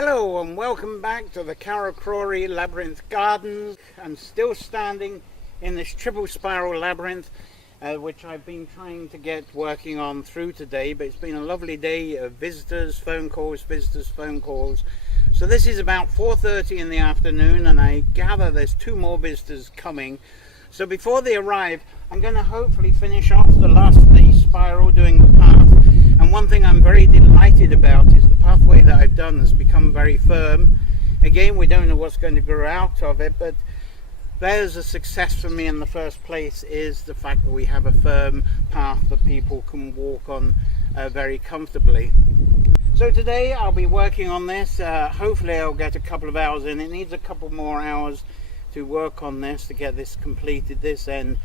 Hello and welcome back to the Carrowcrory Labyrinth Gardens. I'm still standing in this triple spiral labyrinth which I've been trying to get working on through today, but it's been a lovely day of visitors, phone calls. So this is about 4:30 in the afternoon and I gather there's two more visitors coming. So before they arrive, I'm going to hopefully finish off the last of the spiral doing the path. And one thing I'm very delighted about is the pathway that I've done has become very firm. Again, we don't know what's going to grow out of it, but there's a success for me in the first place, is the fact that we have a firm path that people can walk on very comfortably. So today I'll be working on this. Hopefully I'll get a couple of hours in. It needs a couple more hours to work on this to get this completed this end.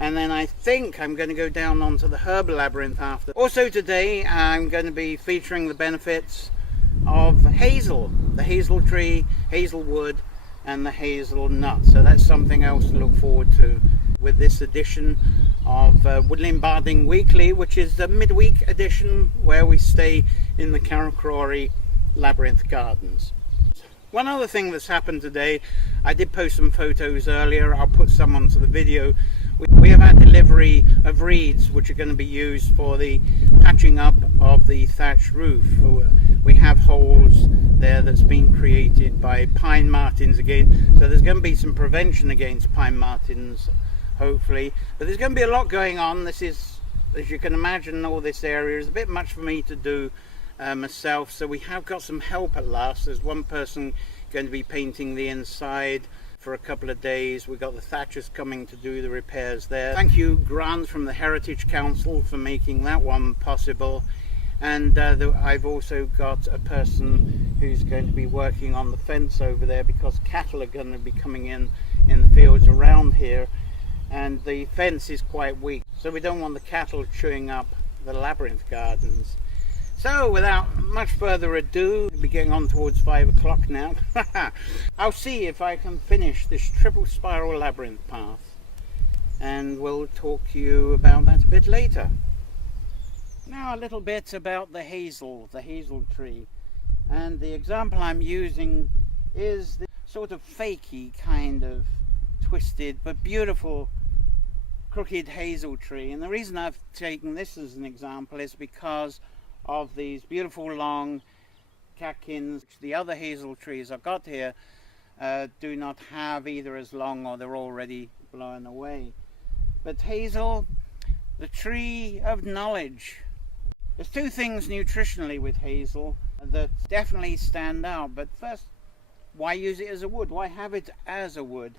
And then I think I'm going to go down onto the herb labyrinth after. Also today I'm going to be featuring the benefits of hazel, the hazel tree, hazel wood and the hazel nut. So that's something else to look forward to with this edition of Woodland Barding Weekly, which is the midweek edition where we stay in the Carrowcrory Labyrinth Gardens. One other thing that's happened today, I did post some photos earlier, I'll put some onto the video. We have had delivery of reeds which are going to be used for the patching up of the thatch roof. We have holes there that's been created by pine martins again, so there's going to be some prevention against pine martins hopefully, but there's going to be a lot going on. This is, as you can imagine, all this area is a bit much for me to do myself, so we have got some help at last. There's one person going to be painting the inside for a couple of days. We've got the thatchers coming to do the repairs there. Thank you, Grant from the Heritage Council, for making that one possible. And I've also got a person who's going to be working on the fence over there, because cattle are going to be coming in the fields around here, and the fence is quite weak, so we don't want the cattle chewing up the labyrinth gardens. So without much further ado, we'll be getting on towards 5 o'clock now. I'll see if I can finish this triple spiral labyrinth path, and we'll talk to you about that a bit later. Now a little bit about the hazel tree, and the example I'm using is the sort of fakey kind of twisted but beautiful crooked hazel tree. And the reason I've taken this as an example is because of these beautiful long catkins. The other hazel trees I've got here do not have either as long, or they're already blown away. But hazel, the tree of knowledge. There's two things nutritionally with hazel that definitely stand out. But first, why use it as a wood? Why have it as a wood?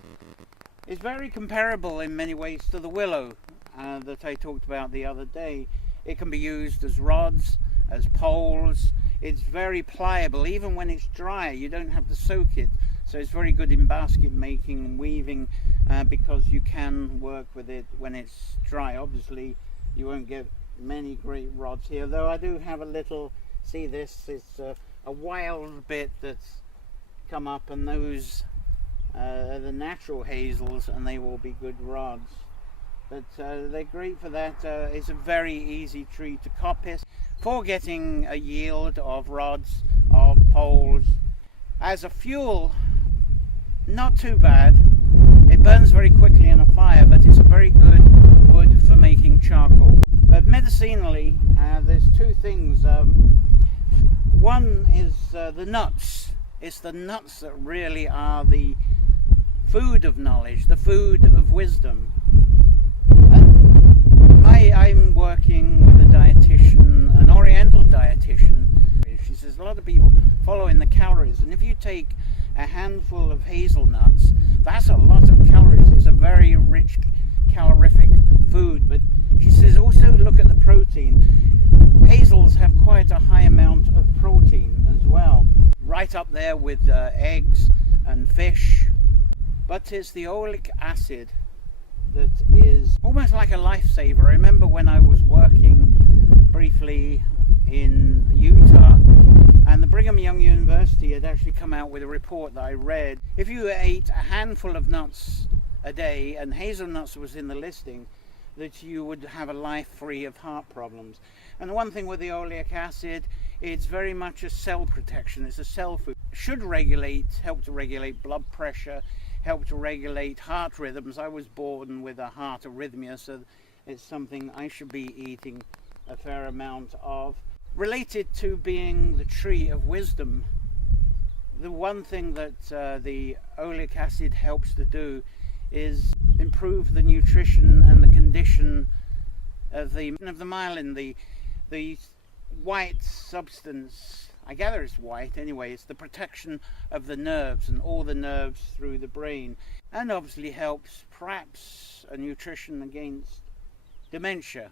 It's very comparable in many ways to the willow that I talked about the other day. It can be used as rods, as poles. It's very pliable. Even when it's dry, you don't have to soak it, so it's very good in basket making and weaving, because you can work with it when it's dry. Obviously you won't get many great rods here, though I do have a little, see this, it's a wild bit that's come up, and those are the natural hazels, and they will be good rods. But they're great for that. It's a very easy tree to coppice for getting a yield of rods, of poles. As a fuel, not too bad. It burns very quickly in a fire, but it's a very good wood for making charcoal. But medicinally, there's two things. One is the nuts. It's the nuts that really are the food of knowledge, the food of wisdom. I'm working with a dietitian, an oriental dietitian. She says a lot of people follow in the calories, and if you take a handful of hazelnuts, that's a lot of calories. It's a very rich calorific food. But she says also look at the protein. Hazels have quite a high amount of protein as well, right up there with eggs and fish. But it's the oleic acid that is almost like a lifesaver. I remember when I was working briefly in Utah, and the Brigham Young University had actually come out with a report that I read. If you ate a handful of nuts a day, and hazelnuts was in the listing, that you would have a life free of heart problems. And the one thing with the oleic acid, it's very much a cell protection. It's a cell food. should help to regulate blood pressure, help to regulate heart rhythms. I was born with a heart arrhythmia, so it's something I should be eating a fair amount of. Related to being the tree of wisdom, the one thing that the oleic acid helps to do is improve the nutrition and the condition of the myelin, the white substance. I gather it's white anyway. It's the protection of the nerves and all the nerves through the brain, and obviously helps perhaps a nutrition against dementia.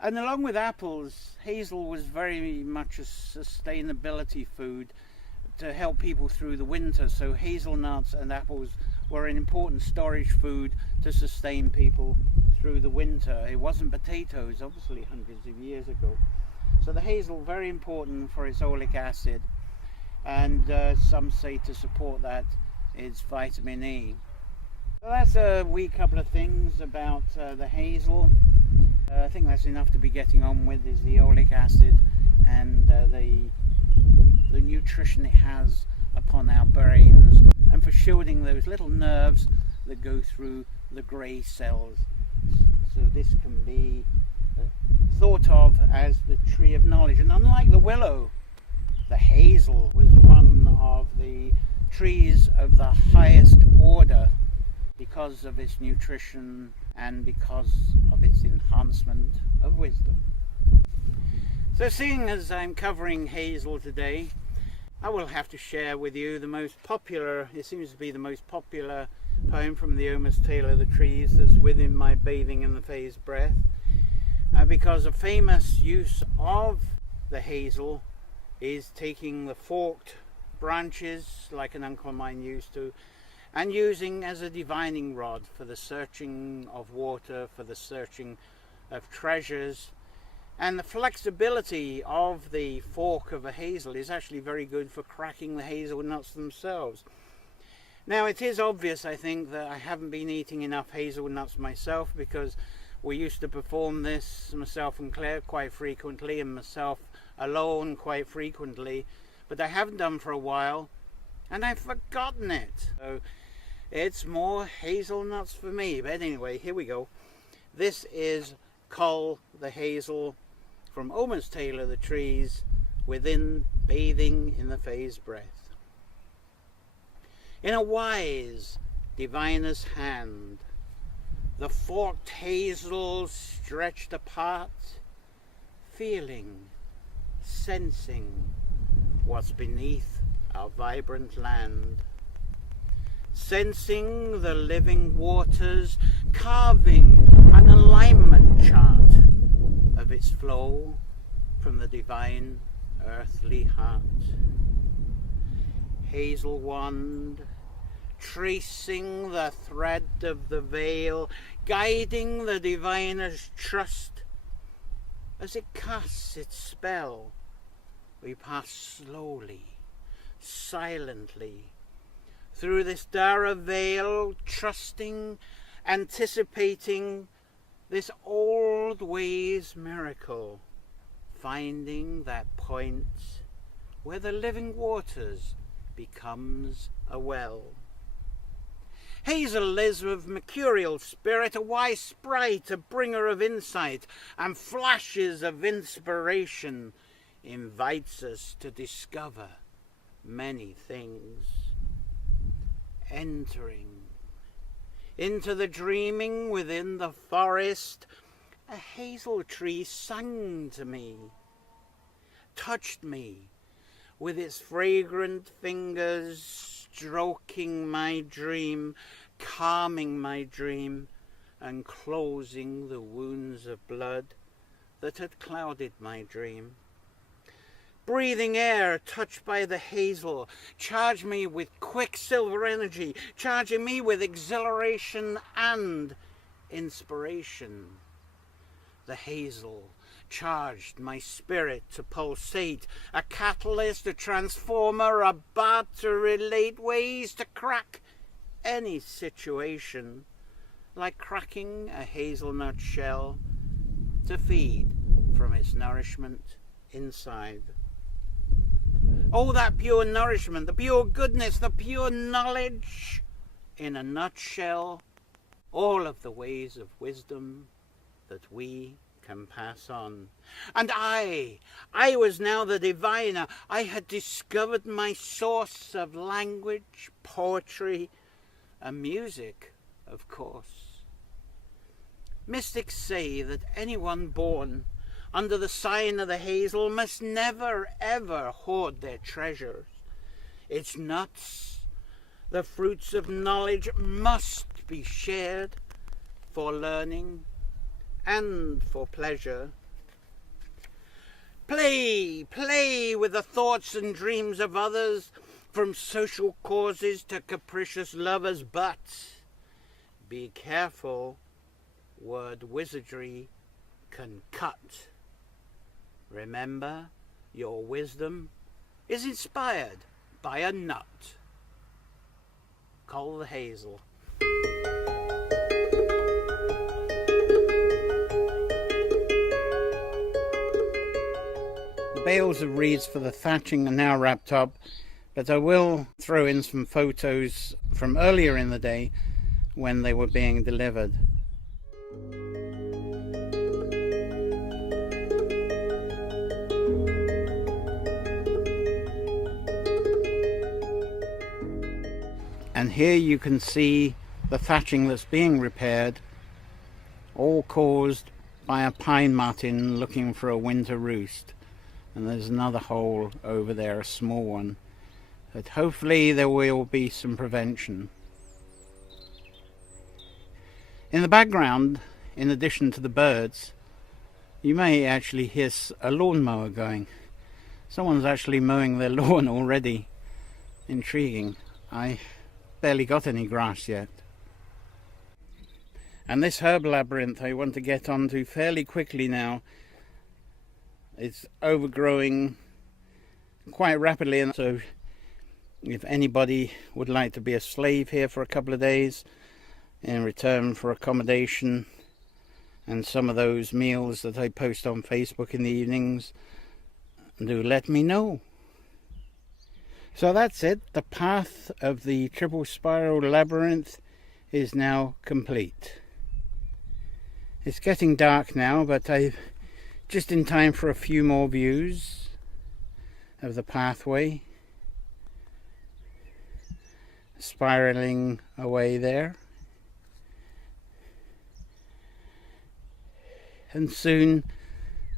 And along with apples, hazel was very much a sustainability food to help people through the winter. So hazelnuts and apples were an important storage food to sustain people through the winter. It wasn't potatoes, obviously, hundreds of years ago. So the hazel, very important for its oleic acid, and some say to support that is vitamin E. So that's a wee couple of things about the hazel. I think that's enough to be getting on with, is the oleic acid and the nutrition it has upon our brains, and for shielding those little nerves that go through the grey cells. So this can be thought of as the tree of knowledge. And unlike the willow, the hazel was one of the trees of the highest order because of its nutrition and because of its enhancement of wisdom. So seeing as I'm covering hazel today, I will have to share with you the most popular, it seems to be the most popular poem from the Almost Tale of the Trees that's within my Bathing in the Phase Breath, because a famous use of the hazel is taking the forked branches, like an uncle of mine used to, and using as a divining rod for the searching of water, for the searching of treasures. And the flexibility of the fork of a hazel is actually very good for cracking the hazelnuts themselves. Now, it is obvious, I think, that I haven't been eating enough hazelnuts myself, because we used to perform this, myself and Claire, quite frequently, and myself alone quite frequently, but I haven't done for a while, and I've forgotten it. So it's more hazelnuts for me. But anyway, here we go. This is Cull the Hazel from Almost Tale of the Trees within Bathing in the Phase Breath. In a wise diviner's hand, the forked hazel stretched apart, feeling, sensing what's beneath our vibrant land. Sensing the living waters, carving an alignment chart of its flow from the divine earthly heart. Hazel wand, tracing the thread of the veil, guiding the diviner's trust. As it casts its spell, we pass slowly, silently, through this Dara veil, trusting, anticipating this old ways miracle, finding that point where the living waters becomes a well. Hazel is of mercurial spirit, a wise sprite, a bringer of insight, and flashes of inspiration, invites us to discover many things. Entering into the dreaming within the forest, a hazel tree sang to me, touched me with its fragrant fingers, stroking my dream, calming my dream, and closing the wounds of blood that had clouded my dream. Breathing air touched by the hazel charged me with quicksilver energy, charging me with exhilaration and inspiration. The hazel charged my spirit to pulsate, a catalyst, a transformer, a bat to relate ways to crack any situation, like cracking a hazelnut shell to feed from its nourishment inside. all that pure nourishment, the pure goodness, the pure knowledge, in a nutshell, all of the ways of wisdom that we can pass on. And I was now the diviner. I had discovered my source of language, poetry, and music, of course. Mystics say that anyone born under the sign of the Hazel must never ever hoard their treasures. Its nuts, the fruits of knowledge, must be shared for learning and for pleasure. Play with the thoughts and dreams of others, from social causes to capricious lovers, but be careful, word wizardry can cut. Remember, your wisdom is inspired by a nut. Call the Hazel. The bales of reeds for the thatching are now wrapped up, but I will throw in some photos from earlier in the day when they were being delivered. And here you can see the thatching that's being repaired, all caused by a pine martin looking for a winter roost. And there's another hole over there, a small one, but hopefully there will be some prevention. In the background, in addition to the birds, you may actually hear a lawnmower going. Someone's actually mowing their lawn already. Intriguing. I barely got any grass yet. And this herb labyrinth I want to get onto fairly quickly now. It's overgrowing quite rapidly, and so if anybody would like to be a slave here for a couple of days in return for accommodation and some of those meals that I post on Facebook in the evenings, do let me know. So that's it. The path of the triple spiral labyrinth is now complete. It's getting dark now, but I've just in time for a few more views of the pathway spiraling away there. And soon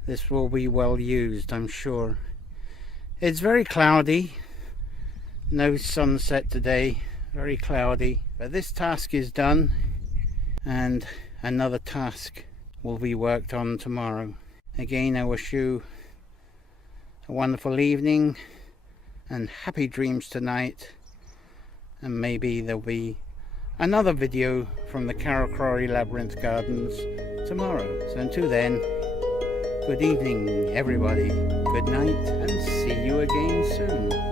this will be well used, I'm sure. It's very cloudy. No sunset today, very cloudy, but this task is done and another task will be worked on tomorrow. Again, I wish you a wonderful evening and happy dreams tonight, and maybe there'll be another video from the Carrowcrory Labyrinth Gardens tomorrow. So until then, good evening everybody, good night, and see you again soon.